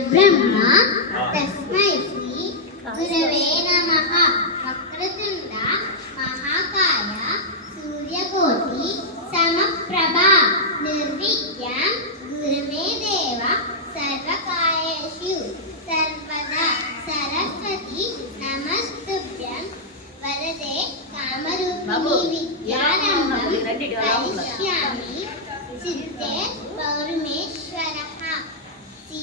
పరబ్రహ్మ తస్మై శ్రీ గురవే నమః వక్రతుండ మహాకాయ సూర్యకోటి సమప్రభ నిర్విజ్ఞాం గురుమే దేవ సర్వకాయేషు సర్వదా సరస్వతి నమస్తుభ్యం వరదే కామరూపిణి సిద్ధే పౌర్మేశ్వరः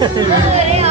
对，对，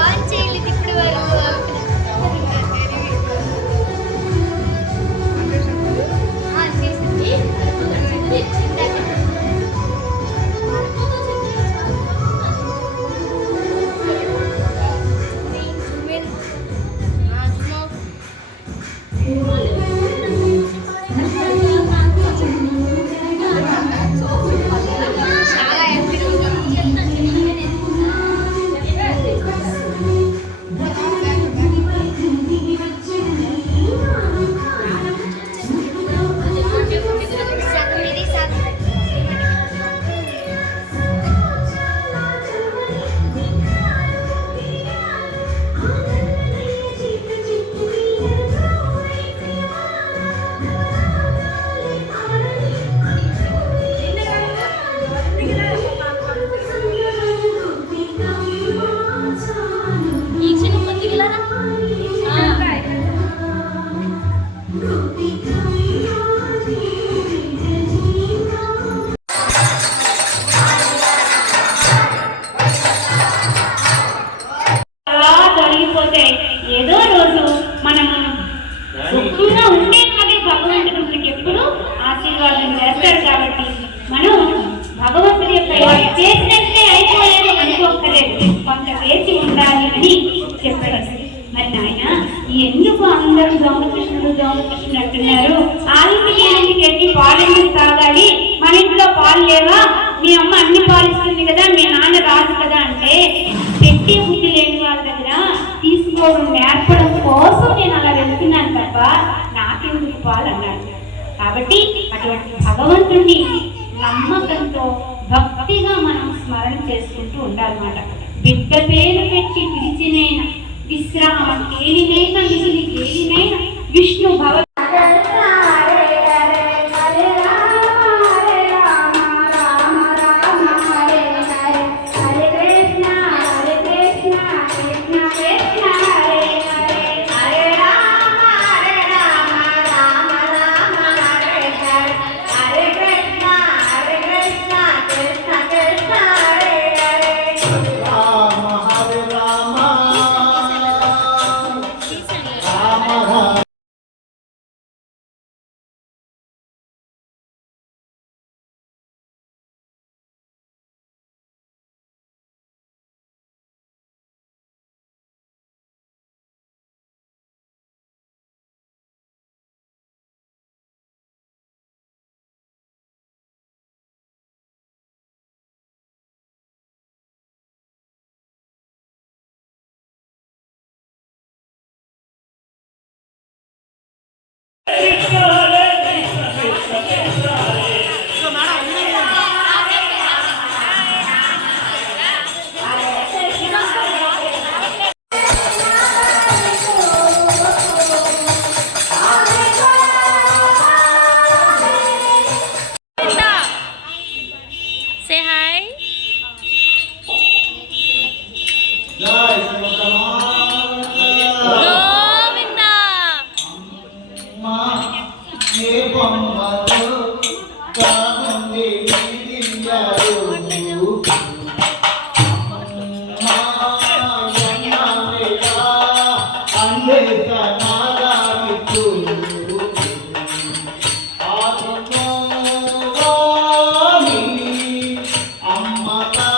ఉండాలి అని చెప్పాడు మరి నాయన ఎందుకు అందరూ దొంగ కృష్ణుడు అంటున్నారు? ఆల్కి వెళ్ళి పాలు ఎందుకు తాగాలి? మన ఇంట్లో పాలు లేవా? మీ అమ్మ అన్ని పాలిస్తుంది కదా మీ నాన్న రాదు కదా అంటే పెట్టే బుద్ధి లేని వాళ్ళ దగ్గర తీసుకోవడం నేర్పడం కోసం నేను అలా వెళ్తున్నాను తప్ప నాకెందుకు పాలు అన్నాడు. కాబట్టి అటువంటి భగవంతుడిని నమ్మకంతో భక్తిగా మనం స్మరణ చేసుకుంటూ ఉండాలన్నమాట. పెద్ద పేరు పెట్టి పిలిచినైనా విశ్రామ తేలినైనా మిగిలి తేలినైనా విష్ణు భవ సే హాయ్ గోవిందా అమ్మ বাবা